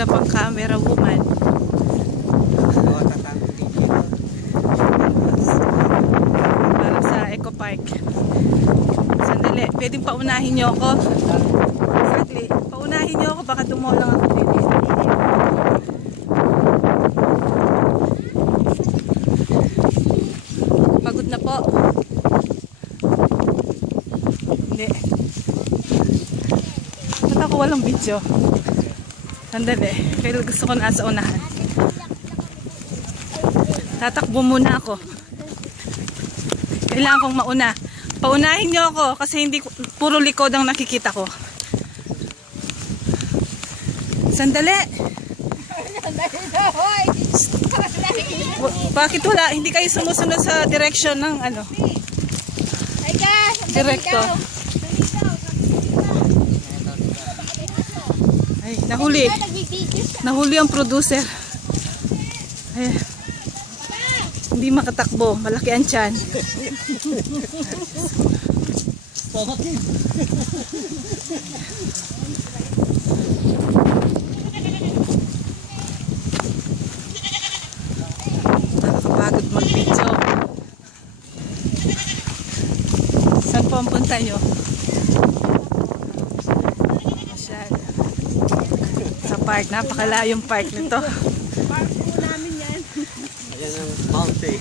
na pang camera woman. Para sa Eco Park. Sandali, pwedeng paunahin nyo ako? Sagli, paunahin nyo ako, baka dumo lang ako din. Pagod na po. Hindi. Ba't ako walang video? Sandali, kaya gusto ko nasa unahan. Tatakbo muna ako. Kailangan kong mauna. Paunahin nyo ako kasi hindi puro likod ang nakikita ko. Sandali. Bakit wala? Hindi kayo sumusunod sa direction ng ano? Direkto. Ay, nahuli. Nahuli ang producer. Ay, hindi makatakbo. Malaki ang tiyan. Nakakapagod mag-video. Saan po ang punta nyo? Masyal. Sa park. Napakalayong park nito. Park po namin yan. Ayan ang mountain.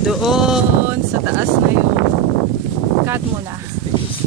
Doon sa taas na yun. Cut mo na.